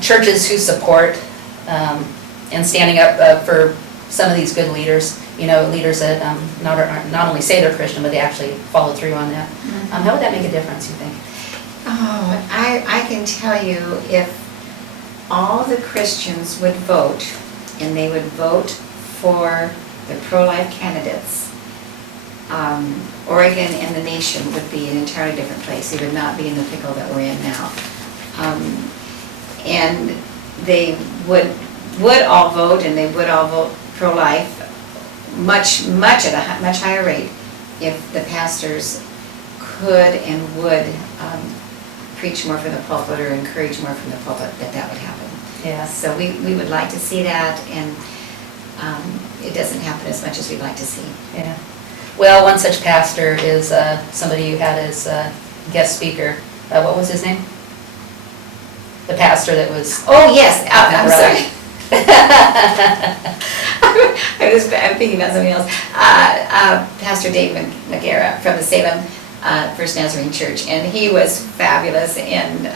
Churches who support and standing up for some of these good leaders, leaders that not only say they're Christian, but they actually follow through on that. How would that make a difference, you think? Oh, I can tell you, if all the Christians would vote, and they would vote for the pro-life candidates, Oregon and the nation would be an entirely different place. It would not be in the pickle that we're in now. And they would all vote, and they would all vote pro-life, much at a much higher rate, if the pastors could and would preach more from the pulpit or encourage more from the pulpit, that would happen. Yeah. So we would like to see that, and it doesn't happen as much as we'd like to see. Yeah. Well, one such pastor is somebody you had as guest speaker. What was his name? The pastor that was... Oh, yes, I'm sorry. I'm thinking about something else. Pastor Dave McGarrett from the Salem First Nazarene Church, and he was fabulous, and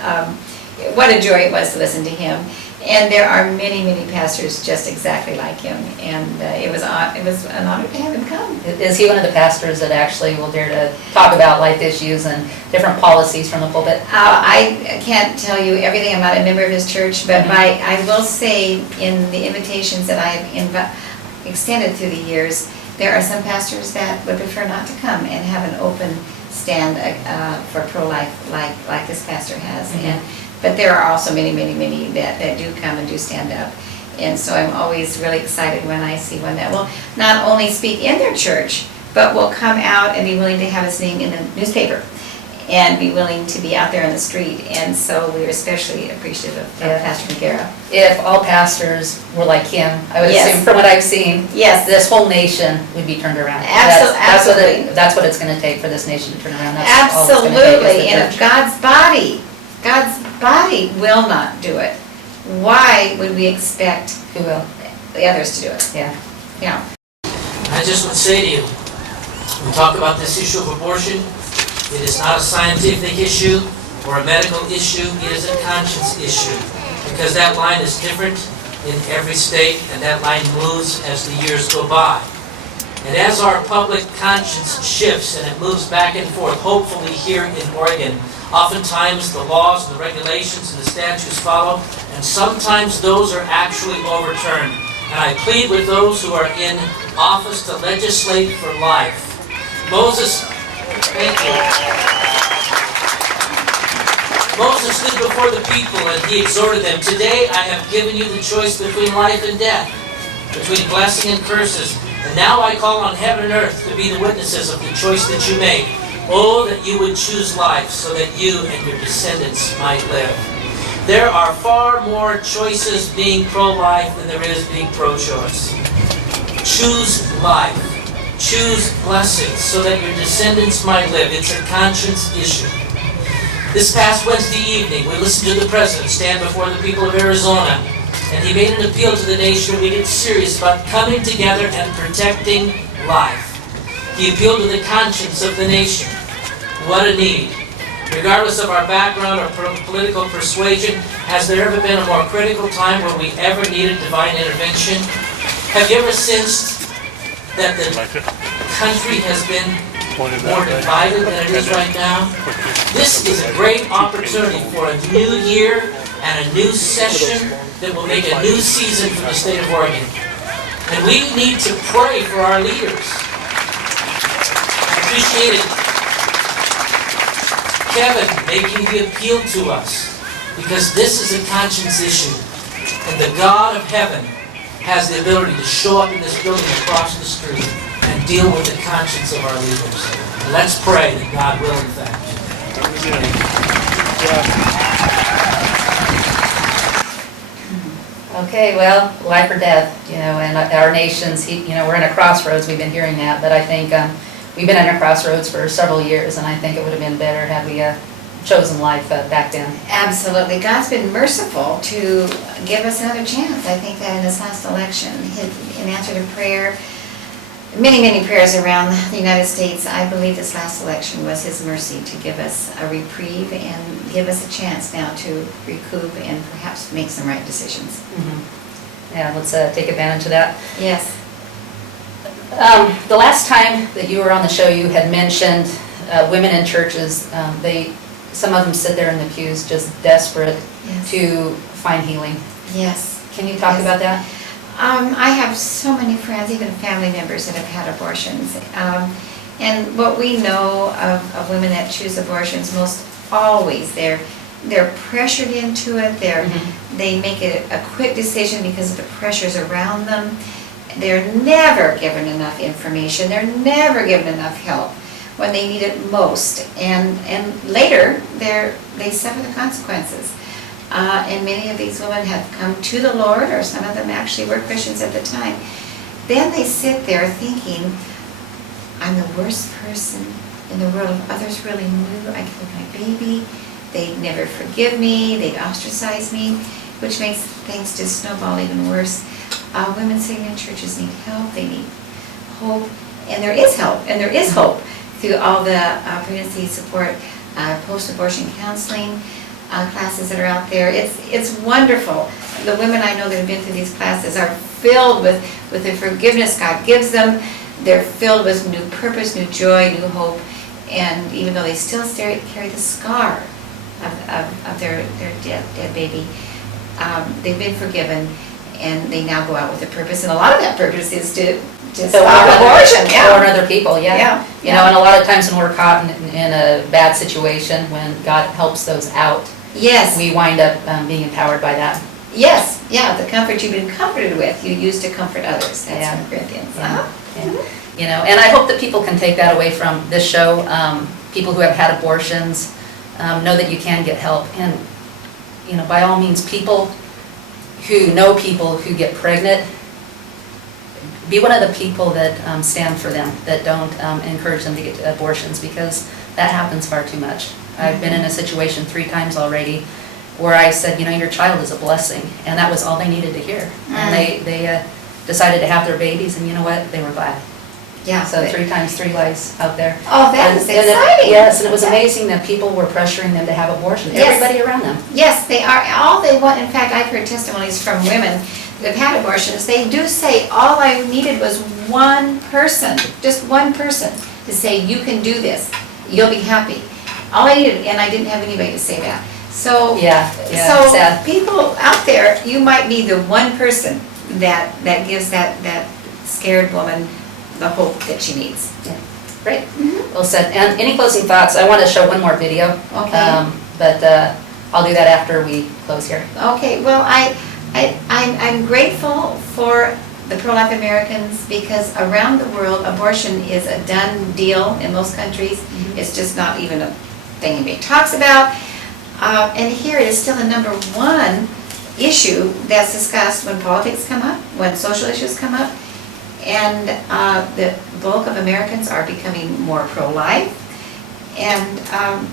what a joy it was to listen to him. And there are many pastors just exactly like him, and it was an honor to have him come. Is he one of the pastors that actually will dare to talk about life issues and different policies from the pulpit? I can't tell you everything. I'm not a member of his church, but I will say, in the invitations that I have extended through the years, there are some pastors that would prefer not to come and have an open stand for pro-life like this pastor has. But there are also many that do come and do stand up. And so I'm always really excited when I see one that will not only speak in their church, but will come out and be willing to have his name in the newspaper and be willing to be out there on the street. And so we're especially appreciative of Pastor McGarrett. If all pastors were like him, I would Yes. assume, from what I've seen, Yes. this whole nation would be turned around. Absolutely. That's what it's going to take for this nation to turn around. That's all it's gonna take is Absolutely. the And church. if God's body will not do it, why would we expect Who will? the others to do it? Yeah. Yeah. I just would say to you, we talk about this issue of abortion. It is not a scientific issue or a medical issue. It is a conscience issue, because that line is different in every state, and that line moves as the years go by. And as our public conscience shifts and it moves back and forth, hopefully here in Oregon, oftentimes the laws and the regulations and the statutes follow, and sometimes those are actually overturned. And I plead with those who are in office to legislate for life. Thank you. Moses stood before the people and he exhorted them, "Today I have given you the choice between life and death, between blessing and curses. And now I call on heaven and earth to be the witnesses of the choice that you make. Oh, that you would choose life so that you and your descendants might live." There are far more choices being pro-life than there is being pro-choice. Choose life. Choose blessings so that your descendants might live. It's a conscience issue. This past Wednesday evening, we listened to the President stand before the people of Arizona, and he made an appeal to the nation. We get serious about coming together and protecting life. He appealed to the conscience of the nation. What a need. Regardless of our background or political persuasion, has there ever been a more critical time where we ever needed divine intervention? Have you ever sensed that the country has been more divided than it is right now? This is a great opportunity for a new year and a new session that will make a new season for the state of Oregon. And we need to pray for our leaders. I appreciate it, Kevin, making the appeal to us, because this is a conscience issue. And the God of heaven has the ability to show up in this building across the street and deal with the conscience of our leaders. And let's pray that God will, in fact. Okay, well, life or death, and our nation's, we're in a crossroads. We've been hearing that, but I think we've been in a crossroads for several years, and I think it would have been better had we chosen life back then. Absolutely. God's been merciful to give us another chance. I think that in this last election, in answer to prayer, many, many prayers around the United States. I believe this last election was his mercy to give us a reprieve and give us a chance now to recoup and perhaps make some right decisions. Yeah, let's take advantage of that. Yes. The last time that you were on the show, you had mentioned women in churches. Some of them sit there in the pews just desperate Yes. to find healing. Yes. Can you talk Yes. about that? I have so many friends, even family members, that have had abortions. And what we know of women that choose abortions, most always, they're pressured into it. They make it a quick decision because of the pressures around them. They're never given enough information. They're never given enough help when they need it most. And later, they suffer the consequences. And many of these women have come to the Lord, or some of them actually were Christians at the time. Then they sit there thinking, I'm the worst person in the world. If others really knew I killed my baby, they'd never forgive me, they'd ostracize me, which makes things just snowball even worse. Women sitting in churches need help, they need hope, and there is help, and there is hope through all the pregnancy support, post-abortion counseling classes that are out there. It's wonderful. The women I know that have been through these classes are filled with the forgiveness God gives them. They're filled with new purpose, new joy, new hope, and even though they still carry the scar of their dead baby, they've been forgiven, and they now go out with a purpose, and a lot of that purpose is to stop abortion. Warn other people, yeah. Yeah, You know, and a lot of times when we're caught in a bad situation, when God helps those out, Yes, we wind up being empowered by that. yes, yeah, the comfort you've been comforted with, you use to comfort others. That's Yeah. from Corinthians. Yeah. Yeah. You know, and I hope that people can take that away from this show. People who have had abortions know that you can get help, and you know, by all means, people who know people who get pregnant, be one of the people that stand for them, that don't encourage them to get abortions, because that happens far too much. I've been in a situation 3 times already where I said, you know, your child is a blessing, and that was all they needed to hear. And they decided to have their babies, and you know what? They were glad. Yeah. So 3 times 3 lies out there. Oh, that is And it- exciting. Yes, and it was Yeah. amazing that people were pressuring them to have abortions, Yes. everybody around them. Yes, they are. All they want, in fact, I've heard testimonies from women that have had abortions. They do say, all I needed was one person, just one person, to say, you can do this, you'll be happy. All I needed, and I didn't have anybody to say that. So, Yeah, so sad. people out there, you might be the one person that gives that scared woman the hope that she needs. Great, well said. And any closing thoughts? I want to show one more video. Okay. But I'll do that after we close here. Okay, well, I'm grateful for the pro-life Americans, because around the world, abortion is a done deal in most countries. It's just not even a thing anybody talks about. And here it is still the #1 issue that's discussed when politics come up, when social issues come up. And the bulk of Americans are becoming more pro-life. And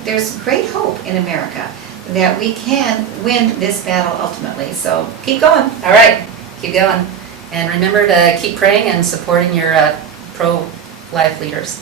there's great hope in America that we can win this battle ultimately. So keep going. All right, keep going. And remember to keep praying and supporting your pro-life leaders.